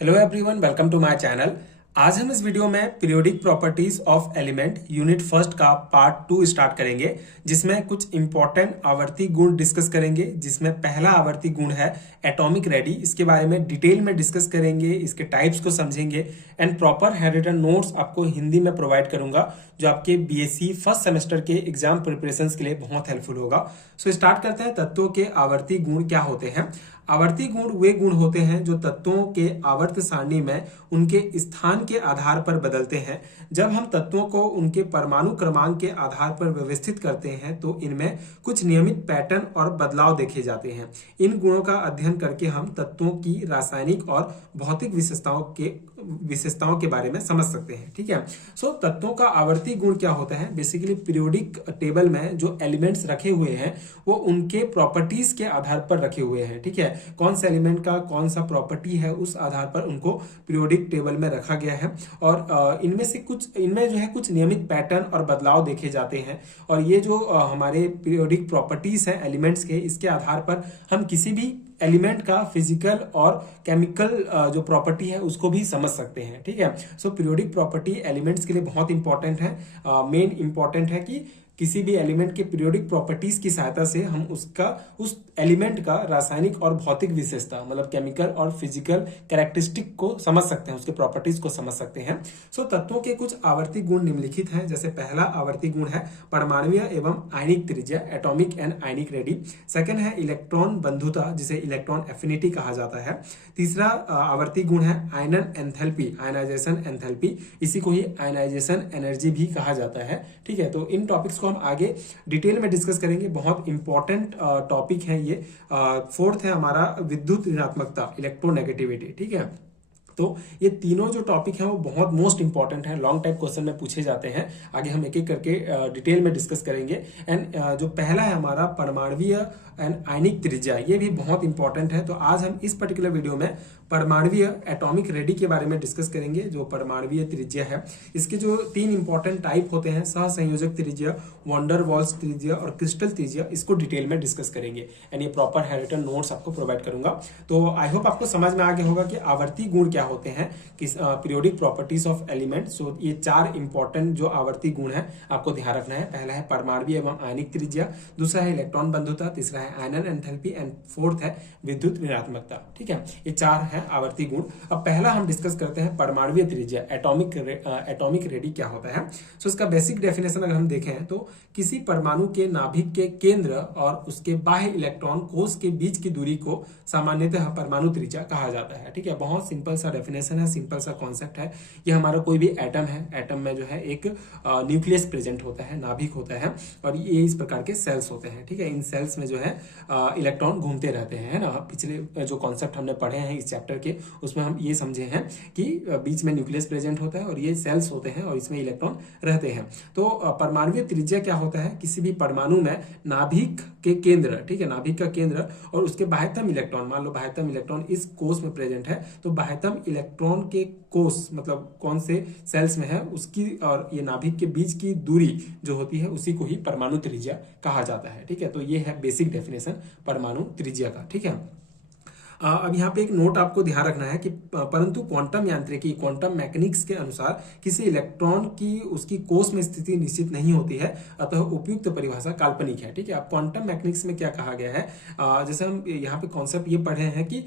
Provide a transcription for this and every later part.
Hello everyone, welcome to my channel. आज हम इस वीडियो में periodic properties of element unit first का पार्ट 2 स्टार्ट करेंगे, जिसमें कुछ इंपॉर्टेंट आवर्ती गुण डिस्कस करेंगे। जिसमें पहला आवर्ती गुण है एटॉमिक रेडी। इसके बारे में डिटेल में डिस्कस करेंगे, इसके टाइप्स को समझेंगे and proper hand written notes आपको हिंदी में प्रोवाइड करूंगा, जो आपके बीएससी फर्स्ट सेमेस्टर के एग्जाम प्रिपरेशन के लिए बहुत हेल्पफुल होगा। सो स्टार्ट करते हैं। तत्वों के आवर्ती गुण क्या होते हैं? आवर्ती गुण वे गुण होते हैं जो तत्वों के आवर्त सारणी में उनके स्थान के आधार पर बदलते हैं। जब हम तत्वों को उनके परमाणु क्रमांक के आधार पर व्यवस्थित करते हैं तो इनमें कुछ नियमित पैटर्न और बदलाव देखे जाते हैं। इन गुणों का अध्ययन करके हम तत्वों की रासायनिक और भौतिक विशेषताओं के बारे में समझ सकते हैं। ठीक है। सो तत्वों का आवर्ती गुण क्या होता है? बेसिकली पीरियोडिक टेबल में जो एलिमेंट्स रखे हुए हैं वो उनके प्रॉपर्टीज के आधार पर रखे हुए हैं। ठीक है। कौन सा एलिमेंट का कौन सा प्रॉपर्टी है उस आधार पर उनको पीरियोडिक टेबल में रखा गया है। और इनमें जो है कुछ नियमित पैटर्न और बदलाव देखे जाते हैं। और ये जो हमारे पीरियोडिक प्रॉपर्टीज हैं एलिमेंट्स के, इसके आधार पर हम किसी भी एलिमेंट का फिजिकल और केमिकल जो प्रॉपर्टी है उसको भी समझ सकते हैं। ठीक है। सो पीरियोडिक प्रॉपर्टी एलिमेंट्स के लिए बहुत इंपॉर्टेंट है। मेन इंपॉर्टेंट है कि किसी भी एलिमेंट के पीरियोडिक प्रॉपर्टीज की सहायता से हम उस एलिमेंट का रासायनिक और भौतिक विशेषता, मतलब केमिकल और फिजिकल कैरेक्टरिस्टिक को समझ सकते हैं, उसके प्रॉपर्टीज को समझ सकते हैं। सो तत्वों के कुछ आवर्ती गुण निम्नलिखित हैं। जैसे पहला आवर्ती गुण है परमाणुीय एवं आयनिक त्रिज्या, atomic and ionic ready. Second है इलेक्ट्रॉन बंधुता, जिसे इलेक्ट्रॉन एफिनिटी कहा जाता है। तीसरा आवर्ती गुण है आयनन एंथैल्पी, आयनाइजेशन एंथैल्पी, इसी को ही आयनाइजेशन एनर्जी भी कहा जाता है। ठीक है। तो इन टॉपिक्स को हम आगे डिटेल में डिस्कस करेंगे। बहुत इंपॉर्टेंट टॉपिक है ये। फोर्थ है हमारा विद्युत ऋणात्मकता, इलेक्ट्रोनेगेटिविटी। ठीक है। तो ये तीनों जो टॉपिक हैं वो बहुत मोस्ट इंपॉर्टेंट है, लॉन्ग टाइप क्वेश्चन में पूछे जाते हैं। आगे हम एक एक करके डिटेल में डिस्कस करेंगे। एंड जो पहला है हमारा परमाणुीय एंड आयनिक त्रिज्या, ये भी बहुत इंपॉर्टेंट है। तो आज हम इस पर्टिकुलर वीडियो में परमाणुीय एटॉमिक रेडी के बारे में डिस्कस करेंगे। जो परमाणुीय त्रिज्या है, इसके जो तीन इंपॉर्टेंट टाइप होते हैं, सहसंयोजक त्रिज्या, वॉन्डर वॉल्स त्रिज्या और क्रिस्टल त्रिज्या, इसको डिटेल में डिस्कस करेंगे। एंड ये प्रॉपर हैंड रिटन नोट्स आपको प्रोवाइड करूंगा। तो आई होप आपको समझ में आ गया होगा कि आवर्ती गुण क्या होते हैं, किस पीरियोडिक प्रॉपर्टीज ऑफ एलिमेंट। सो ये चार इंपॉर्टेंट जो आवर्ती गुण है आपको ध्यान रखना है। पहला है परमाणुीय एवं आयनिक त्रिज्या, दूसरा है इलेक्ट्रॉन बंधुता, तीसरा है आयनन एंथैल्पी एंड फोर्थ है विद्युत ऋणात्मकता। ठीक है। ये चार है आवर्ती गुण। अब पहला हम डिस्कस करते हैं परमाणुीय त्रिज्या, एटॉमिक रेडी क्या होता है। सो इसका बेसिक डेफिनेशन अगर हम देखें तो किसी परमाणु के नाभिक के केंद्र और उसके बाह्य इलेक्ट्रॉन कोष के बीच की दूरी को सामान्यतः परमाणु त्रिज्या कहा जाता है। ठीक है। बहुत सिंपल सा डेफिनेशन है, सिंपल सा कॉन्सेप्ट है। ये हमारा कोई भी एटम है, एटम में जो है एक न्यूक्लियस प्रेजेंट होता है, नाभिक होता है, और ये इस प्रकार के सेल्स होते हैं। ठीक है। इन सेल्स में जो है इलेक्ट्रॉन घूमते रहते हैं, है ना। पिछले जो कॉन्सेप्ट हमने पढ़े हैं इस चैप्टर के, उसमें हम ये समझे हैं कि बीच में न्यूक्लियस प्रेजेंट होता है और ये सेल्स होते हैं और इसमें इलेक्ट्रॉन रहते हैं। तो परमाणुीय त्रिज्या क्या होता है? किसी भी परमाणु में नाभिक के केंद्र, ठीक है, नाभिक का केंद्र और उसके बाह्यतम इलेक्ट्रॉन, मान लो बाह्यतम इलेक्ट्रॉन इस कोष में प्रेजेंट है, तो बाह्यतम इलेक्ट्रॉन के कोष मतलब कौन से सेल्स में है उसकी और ये नाभिक के बीच की दूरी जो होती है उसी को ही परमाणु त्रिज्या कहा जाता है। ठीक है। तो ये है बेसिक डेफिनेशन परमाणु त्रिज्या का। ठीक है। अब यहाँ पे एक नोट आपको ध्यान रखना है कि परंतु क्वांटम यांत्रिकी, क्वांटम मैकेनिक्स के अनुसार किसी इलेक्ट्रॉन की उसकी कोष में स्थिति निश्चित नहीं होती है, अतः उपयुक्त परिभाषा काल्पनिक है। ठीक है। अब क्वांटम मैकेनिक्स में क्या कहा गया है, जैसे हम यहाँ पे कॉन्सेप्ट ये पढ़े हैं कि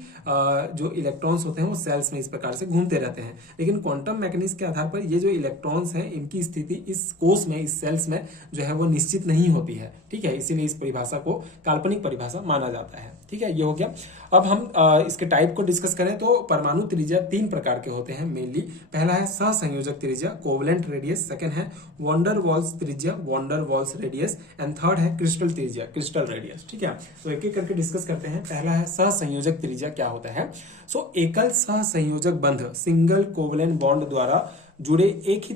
जो इलेक्ट्रॉन्स होते हैं वो सेल्स में इस प्रकार से घूमते रहते हैं, लेकिन क्वांटम मैकेनिक्स के आधार पर ये जो इलेक्ट्रॉन्स हैं इनकी स्थिति इस कोष में, इस सेल्स में जो है वो निश्चित नहीं होती है। ठीक है। इसीलिए इस परिभाषा को काल्पनिक परिभाषा माना जाता है। ठीक है। ये हो गया। अब हम इसके टाइप को डिस्कस करें तो परमाणु त्रिज्या तीन प्रकार के होते हैं मेनली। पहला है सहसंयोजक त्रिज्या, कोवलेंट रेडियस। सेकंड है वॉन्डर वॉल्स त्रिज्या, van der Waals radius. And third है क्रिस्टल त्रिज्या, क्रिस्टल रेडियस। ठीक है। तो एक एक करके डिस्कस करते हैं। पहला है सहसंयोजक त्रिज्या क्या होता है। सो एकल सहसंयोजक बंध, सिंगल कोवलेंट बॉन्ड द्वारा जुड़े एक ही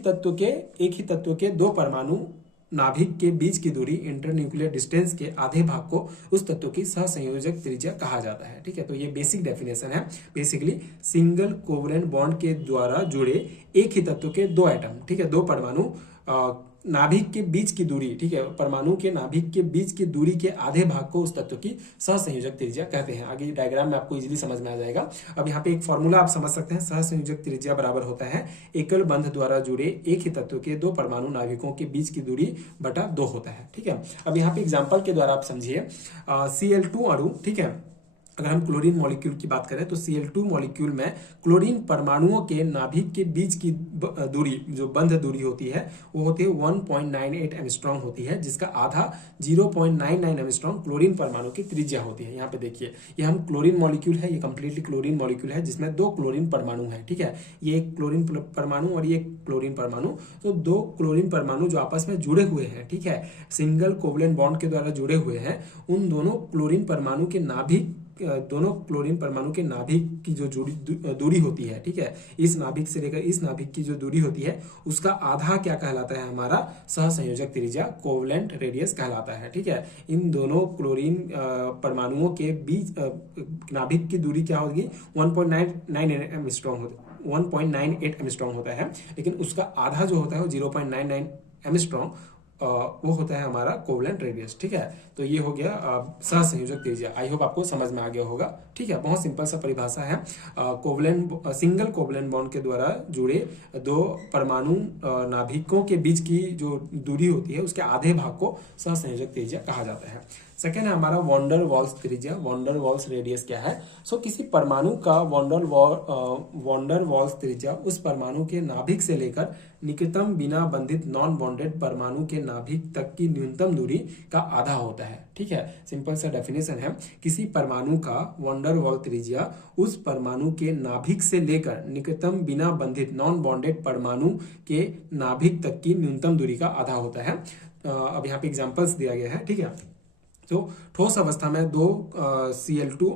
तत्व के दो परमाणु नाभिक के बीच की दूरी, इंटरन्यूक्लियर डिस्टेंस के आधे भाग को उस तत्व की सहसंयोजक त्रिज्या कहा जाता है। ठीक है। तो ये बेसिक डेफिनेशन है। बेसिकली सिंगल कोवलेंट बॉन्ड के द्वारा जुड़े एक ही तत्व के दो एटम, ठीक है, दो परमाणु नाभिक के बीच की दूरी, ठीक है, परमाणु के नाभिक के बीच की दूरी के आधे भाग को उस तत्व की सहसंयोजक त्रिज्या कहते हैं। आगे डायग्राम में आपको इजीली समझ में आ जाएगा। अब यहाँ पे एक फॉर्मूला आप समझ सकते हैं, सहसंयोजक त्रिज्या बराबर होता है एकल बंध द्वारा जुड़े एक ही तत्व के दो परमाणु नाभिकों के बीच की दूरी बटा 2 होता है, ठीक है। अब यहाँ पे एग्जाम्पल के द्वारा आप समझिए, Cl2 अणु, ठीक है, अगर हम क्लोरीन मॉलिक्यूल की बात करें तो Cl2 मॉलिक्यूल में क्लोरीन परमाणुओं के नाभिक के बीच की दूरी, जो बंध दूरी होती है, वो होती है 1.98 एंगस्ट्रॉम होती है, जिसका आधा 0.99 एंगस्ट्रॉम क्लोरीन परमाणु की त्रिज्या होती है। यहाँ पे देखिए, ये हम क्लोरीन मॉलिक्यूल है, ये कंप्लीटली क्लोरीन मॉलिक्यूल है जिसमें 2 क्लोरीन परमाणु है, ठीक है। ये एक क्लोरीन परमाणु और ये क्लोरीन परमाणु, तो 2 क्लोरीन परमाणु जो आपस में जुड़े हुए हैं, ठीक है, सिंगल कोवलेंट बॉन्ड के द्वारा जुड़े हुए हैं, उन दोनों क्लोरीन परमाणु के नाभिक, दोनों क्लोरीन परमाणु के नाभिक की जो दूरी होती है, ठीक है, इस नाभिक से लेकर इस नाभिक की जो दूरी होती है, उसका आधा क्या कहलाता है, हमारा सहसंयोजक त्रिज्या, कोवलेंट रेडियस कहलाता है, ठीक है। इन दोनों क्लोरीन परमाणुओं के बीच नाभिक की दूरी क्या होगी, 1.99 एंगस्ट्रॉम होती, 1.98 एंगस्ट्रॉम होता है, लेकिन उसका आधा जो होता है वो 0.99 एंगस्ट्रॉम वो होता है हमारा कोवलेंट रेडियस, ठीक है। तो ये हो गया सहसंयोजक त्रिज्या। आई होप आपको समझ में आ गया होगा, ठीक है। बहुत सिंपल सा परिभाषा है, सिंगल कोवलेंट बॉन्ड के द्वारा जुड़े 2 परमाणु नाभिकों के बीच की जो दूरी होती है, उसके आधे भाग को सहसंयोजक त्रिज्या कहा जाता है। सेकेंड है हमारा वॉन्डर वॉल्स त्रिज्या। वॉन्डर वॉल्स रेडियस क्या है? किसी परमाणु का वॉन्डर वॉल्स त्रिज्या उस परमाणु के नाभिक से लेकर निकटतम बिना बंधित नॉन बॉन्डेड परमाणु के नाभिक तक की न्यूनतम दूरी का आधा होता है, ठीक है। सिंपल सा डेफिनेशन है, किसी परमाणु का वॉन्डर वॉल त्रिज्या उस परमाणु के नाभिक से लेकर निकटतम बिना बंधित नॉन बॉन्डेड परमाणु के नाभिक तक की न्यूनतम दूरी का आधा होता है। अब यहाँ पे एग्जांपल्स दिया गया है, ठीक है। तो ठोस अवस्था में 2 Cl2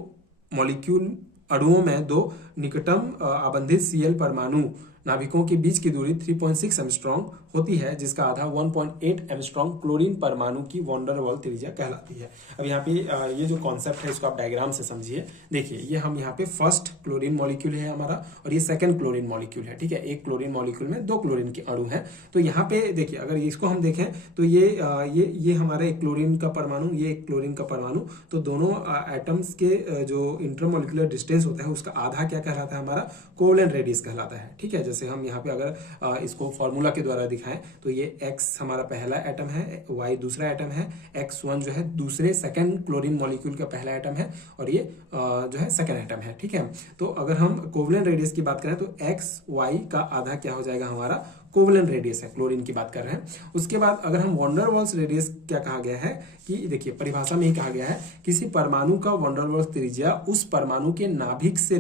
मॉलिक्यूल अणुओं में 2 निकटम आबंधित Cl परमाणु नाभिकों के बीच की दूरी 3.6 एंगस्ट्रॉम होती है, जिसका आधा 1.8 एंगस्ट्रॉम क्लोरीन परमाणु की वॉन्डर वॉल त्रिज्या कहलाती है। अब यहाँ पे ये जो कॉन्सेप्ट है इसको आप डायग्राम से समझिए। देखिए, ये हम यहाँ पे फर्स्ट क्लोरीन मॉलिक्यूल है हमारा और ये सेकंड क्लोरीन मॉलिक्यूल है, ठीक है। एक क्लोरीन मॉलिक्यूल में 2 क्लोरीन के अणु हैं। तो यहाँ पे देखिए, अगर इसको हम देखें तो ये हमारा एक क्लोरीन का परमाणु, ये एक क्लोरीन का परमाणु, तो दोनों एटम्स के जो इंटरमोलिकुलर डिस्टेंस होता है उसका आधा क्या कहलाता है, हमारा कोवलेंट रेडियस कहलाता है, ठीक है। जैसे हम यहाँ पे अगर इसको फॉर्मूला के द्वारा दिखाएं तो ये X हमारा पहला एटम है, Y दूसरा एटम है, X1 जो है दूसरे सेकंड क्लोरीन मॉलिक्यूल का पहला एटम है और ये जो है सेकंड एटम है, ठीक है। तो अगर हम कोवलेंट रेडियस की बात करें तो XY का आधा क्या हो जाएगा, हमारा कोवलेंट रेडियस है, क्लोरीन की बात कर रहे हैं। उसके बाद अगर हम वॉन्डर वॉल्स रेडियस क्या कहा गया है कि देखिए, परिभाषा में ही कहा गया है, किसी परमाणु का वॉन्डर वॉल्स त्रिज्या उस परमाणु के नाभिक से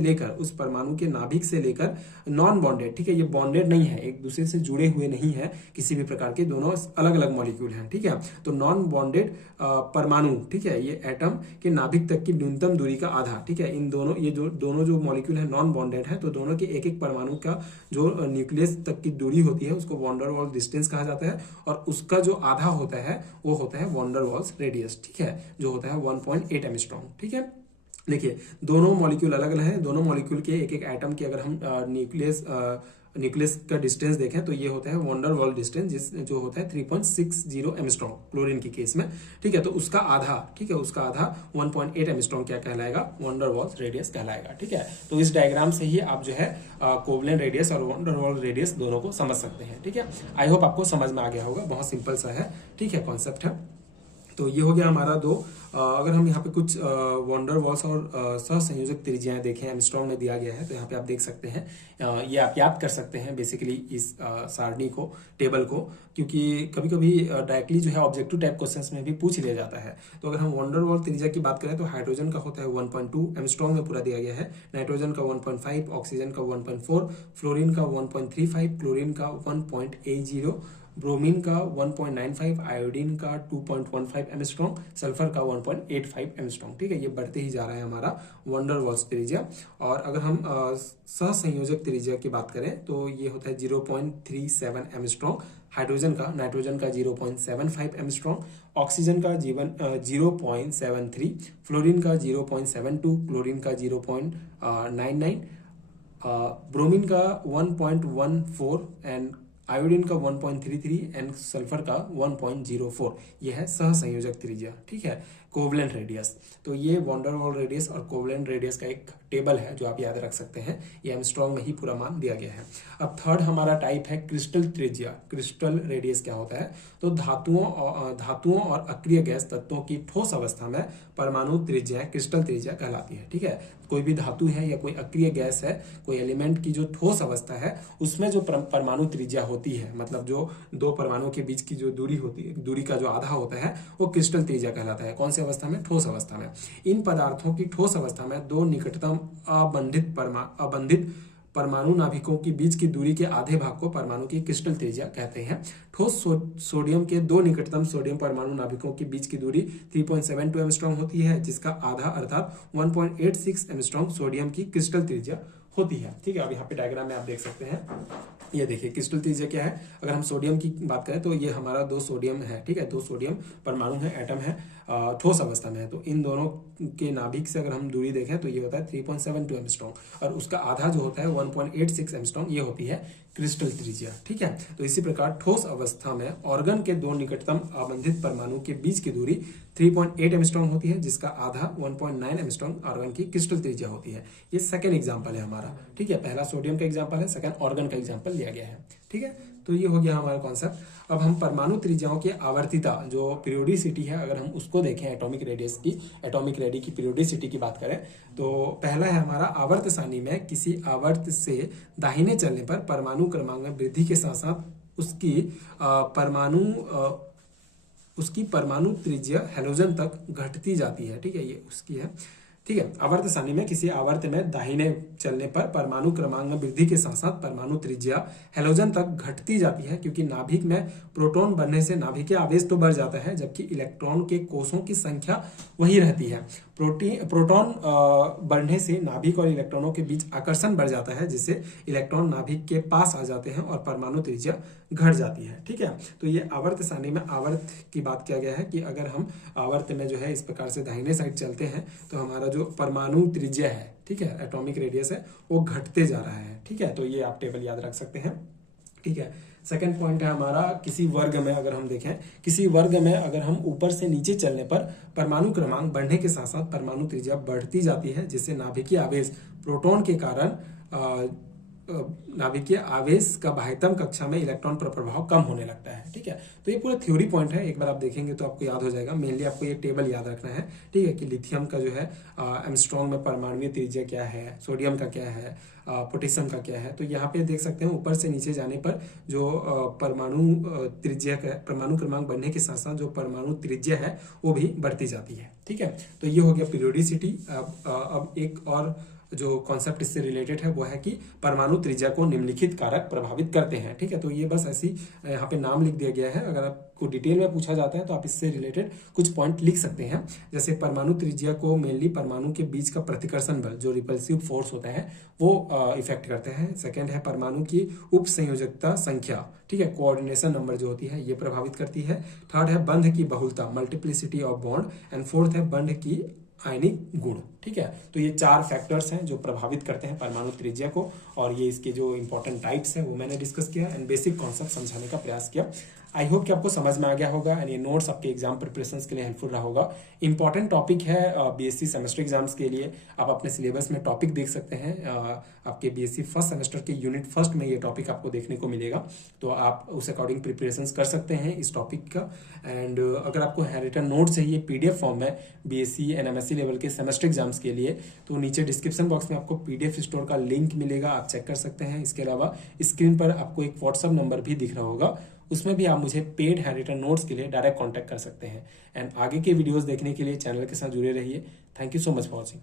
लेकर नॉन बॉन्डेड, ठीक है, ये बॉन्डेड नहीं है, एक दूसरे से जुड़े हुए नहीं है किसी भी प्रकार के, दोनों अलग अलग मॉलिक्यूल हैं, ठीक है। तो नॉन बॉन्डेड परमाणु, ठीक है, ये एटम के नाभिक तक की न्यूनतम दूरी का आधा, ठीक है। इन दोनों, ये दोनों जो मॉलिक्यूल है नॉन बॉन्डेड है, तो दोनों के एक एक परमाणु का जो न्यूक्लियस तक की दूरी होती है उसको वॉन्डर वॉल डिस्टेंस कहा जाता है और उसका जो आधा होता है वो होता है वॉन्डर वॉल्स रेडियस, ठीक है, जो होता है 1.8 एंगस्ट्रॉम, ठीक है। देखिए, दोनों मॉलिक्यूल अलग अलग हैं, दोनों मॉलिक्यूल के एक एक एटम के अगर हम न्यूक्लियस का डिस्टेंस देखें तो ये होता है वॉन्डर वॉल डिस्टेंस, जो होता है 3.60 एंगस्ट्रॉम क्लोरीन की केस में, ठीक है। तो उसका आधा, ठीक है, उसका आधा 1.8 एंगस्ट्रॉम क्या कहलाएगा, वॉन्डर वॉल रेडियस कहलाएगा, ठीक है। तो इस डायग्राम से ही आप जो है कोवलेंट रेडियस और वॉन्डर वॉल रेडियस दोनों को समझ सकते हैं, ठीक है। आई होप आपको समझ में आ गया होगा, बहुत सिंपल सा है, ठीक है, कॉन्सेप्ट है। तो ये हो गया हमारा 2। अगर हम यहाँ पे कुछ वॉन्डर वॉल्स और सहसंयोजक त्रिज्याएं देखें, एंगस्ट्रॉम में दिया गया है, तो यहाँ पे आप देख सकते हैं, ये आप याद कर सकते हैं बेसिकली इस सारणी को, टेबल को, क्योंकि कभी कभी डायरेक्टली जो है ऑब्जेक्टिव टाइप क्वेश्चंस में भी पूछ लिया जाता है। तो अगर हम वॉन्डर वॉल त्रिज्या की बात करें तो हाइड्रोजन का होता है 1.2, एंगस्ट्रॉम में पूरा दिया गया है, नाइट्रोजन का 1.5, ऑक्सीजन का 1.4, फ्लोरीन का 1.35, क्लोरीन का 1.80, ब्रोमीन का 1.95, आयोडीन का 2.15 एंगस्ट्रॉम, सल्फर का 1.85 एंगस्ट्रॉम, ठीक है। ये बढ़ते ही जा रहा है हमारा वॉन्डर वॉल्स त्रिज्या। और अगर हम सहसंयोजक त्रिज्या की बात करें तो ये होता है 0.37 एंगस्ट्रॉम, नाइट्रोजन का 0.75 एंगस्ट्रॉम, ऑक्सीजन का 0.73, फ्लोरीन का 0.72, क्लोरीन का 0.99, ब्रोमीन का 1.14 एंड आयोडीन का 1.33 एंड सल्फर का 1.04। यह है सहसंयोजक त्रिज्या, ठीक है, कोवलेंट रेडियस। तो ये वॉन डेर वाल रेडियस और कोवलेंट रेडियस का एक टेबल है जो आप याद रख सकते हैं। ये एमस्ट्रॉन्ग में ही पूरा मान दिया गया है। अब थर्ड हमारा टाइप है क्रिस्टल त्रिज्या। क्रिस्टल रेडियस क्या होता है? तो धातुओं और अक्रिय गैस तत्वों की ठोस अवस्था में परमाणु त्रिज्या क्रिस्टल त्रिज्या कहलाती है, ठीक है। कोई भी धातु है या कोई अक्रिय गैस है, कोई एलिमेंट की जो ठोस अवस्था है उसमें जो परमाणु त्रिज्या होती है, मतलब जो दो परमाणुओं के बीच की जो दूरी होती है, दूरी का जो आधा होता है, वो क्रिस्टल त्रिज्या कहलाता है। कौन सी अवस्था में? ठोस अवस्था में। इन पदार्थों की ठोस अवस्था में दो निकटतम अबंधित परमाणु नाभिकों के बीच की दूरी के आधे भाग को परमाणु की क्रिस्टल त्रिज्या कहते हैं। ठोस सोडियम के दो निकटतम सोडियम परमाणु नाभिकों के बीच की दूरी 3.72 एंगस्ट्रॉम होती है, जिसका आधा अर्थात 1.86 एंगस्ट्रॉम सोडियम की क्रिस्टल त्रिज्या होती है, ठीक है। अब यहाँ पे डायग्राम में आप देख सकते हैं, ये देखिए क्रिस्टल त्रिज्या क्या है। अगर हम सोडियम की बात करें तो ये हमारा 2 सोडियम है, ठीक है, 2 सोडियम परमाणु है, एटम है, ठोस अवस्था में है। तो इन दोनों के नाभिक से अगर हम दूरी देखें तो ये होता है 3.72 एंगस्ट्रॉम और उसका आधा जो होता है 1.86 एंगस्ट्रॉम, ये होती है क्रिस्टल त्रिज्या, ठीक है। तो इसी प्रकार ठोस अवस्था में ऑर्गन के दो निकटतम अबंधित परमाणु के बीच की दूरी 3.8 एंगस्ट्रॉम होती है, जिसका आधा 1.9 एंगस्ट्रॉम ऑर्गन की क्रिस्टल त्रिज्या होती है। ये सेकंड एग्जांपल है हमारा, ठीक है। पहला सोडियम का एग्जांपल है, सेकंड ऑर्गन का एग्जांपल लिया गया है, ठीक है। तो ये हो गया हमारा कॉन्सेप्ट। अब हम परमाणु त्रिज्याओं की आवर्तिता, जो पीरियोडिसिटी है, अगर हम उसको देखें एटॉमिक रेडियस की, एटॉमिक रेडी की पीरियोडिसिटी की बात करें तो पहला है हमारा आवर्त सारणी में किसी आवर्त से दाहिने चलने पर परमाणु क्रमांक में वृद्धि के साथ साथ उसकी परमाणु त्रिज्या हैलोजन तक घटती जाती है, ठीक है, ये उसकी है, ठीक है। आवर्त सारणी में किसी आवर्त में दाहिने चलने पर परमाणु क्रमांक में वृद्धि के साथ साथ परमाणु त्रिज्या हैलोजन तक घटती जाती है, क्योंकि नाभिक में प्रोटॉन बढ़ने से नाभिकीय आवेश तो बढ़ जाता है, जबकि इलेक्ट्रॉन के कोषों की संख्या वही रहती है। प्रोटॉन बढ़ने से नाभिक और इलेक्ट्रॉनों के बीच आकर्षण बढ़ जाता है, जिससे इलेक्ट्रॉन नाभिक के पास आ जाते हैं और परमाणु त्रिज्या घट जाती है, ठीक है। तो ये आवर्त सारणी में आवर्त की बात किया गया है कि अगर हम आवर्त में जो है इस प्रकार से दाहिने साइड चलते हैं तो हमारा जो परमाणु त्रिज्या है, ठीक है, एटॉमिक रेडियस है, वो घटते जा रहा है, ठीक है। तो ये आप टेबल याद रख सकते हैं, ठीक है। सेकंड पॉइंट है हमारा किसी वर्ग में, अगर हम देखें किसी वर्ग में अगर हम ऊपर से नीचे चलने पर परमाणु क्रमांक बढ़ने के साथ साथ परमाणु त्रिज्या बढ़ती जाती है, जिससे नाभिकीय आवेश प्रोटॉन के कारण नाभिकीय आवेश का बाह्यतम कक्षा में इलेक्ट्रॉन पर प्रभाव कम होने लगता है, ठीक है। तो ये पूरा थ्योरी पॉइंट है, एक बार आप देखेंगे तो आपको याद हो जाएगा। मेनली आपको ये टेबल याद रखना है, ठीक है, कि लिथियम का जो है एंगस्ट्रॉम में परमाणुीय त्रिज्या क्या है, सोडियम का क्या है, पोटेशियम का क्या है। तो यहाँ पे देख सकते हैं ऊपर से नीचे जाने पर जो परमाणु त्रिज्या का परमाणु क्रमांक बढ़ने के साथ साथ जो परमाणु त्रिज्या है वो भी बढ़ती जाती है, ठीक है। तो ये हो गया पीरियोडिसिटी। अब एक और जो कॉन्सेप्ट इससे रिलेटेड है वो है कि परमाणु त्रिज्या को निम्नलिखित कारक प्रभावित करते हैं, ठीक है। तो ये बस ऐसी यहाँ पे नाम लिख दिया गया है, अगर आपको डिटेल में पूछा जाता है तो आप इससे रिलेटेड कुछ पॉइंट लिख सकते हैं। जैसे परमाणु त्रिज्या को मेनली परमाणु के बीच का प्रतिकर्षण बल, जो रिपल्सिव फोर्स होता है, वो इफेक्ट करते हैं। सेकेंड है परमाणु की उप संयोजकता संख्या, ठीक है, कोऑर्डिनेशन नंबर जो होती है, ये प्रभावित करती है। थर्ड है बंध की बहुलता, multiplicity of bond, and fourth है बंध की आयनिक गुण, ठीक है। तो ये 4 फैक्टर्स हैं जो प्रभावित करते हैं परमाणु त्रिज्या को, और ये इसके जो इंपॉर्टेंट टाइप्स हैं वो मैंने डिस्कस किया एंड बेसिक कॉन्सेप्ट समझाने का प्रयास किया। आई होप कि आपको समझ में आ गया होगा एंड ये नोट्स आपके एग्जाम प्रिपरेशंस के लिए हेल्पफुल रहा होगा। इंपॉर्टेंट टॉपिक है बीएससी सेमेस्टर एग्जाम्स के लिए। आप अपने सिलेबस में टॉपिक देख सकते हैं, आपके बीएससी फर्स्ट सेमेस्टर के यूनिट फर्स्ट में ये टॉपिक आपको देखने को मिलेगा, तो आप उस अकॉर्डिंग प्रिपरेशंस कर सकते हैं इस टॉपिक का। एंड अगर आपको रिटन नोट चाहिए पीडीएफ फॉर्म में बीएससी एंड एमएससी लेवल के सेमेस्टर एग्जाम्स के लिए, तो नीचे डिस्क्रिप्शन बॉक्स में आपको पीडीएफ स्टोर का लिंक मिलेगा, आप चेक कर सकते हैं। इसके अलावा स्क्रीन पर आपको एक व्हाट्सअप नंबर भी दिख रहा होगा, उसमें भी आप मुझे पेड हैंड रिटन नोट्स के लिए डायरेक्ट कांटेक्ट कर सकते हैं। एंड आगे के वीडियोस देखने के लिए चैनल के साथ जुड़े रहिए। Thank you so much for watching.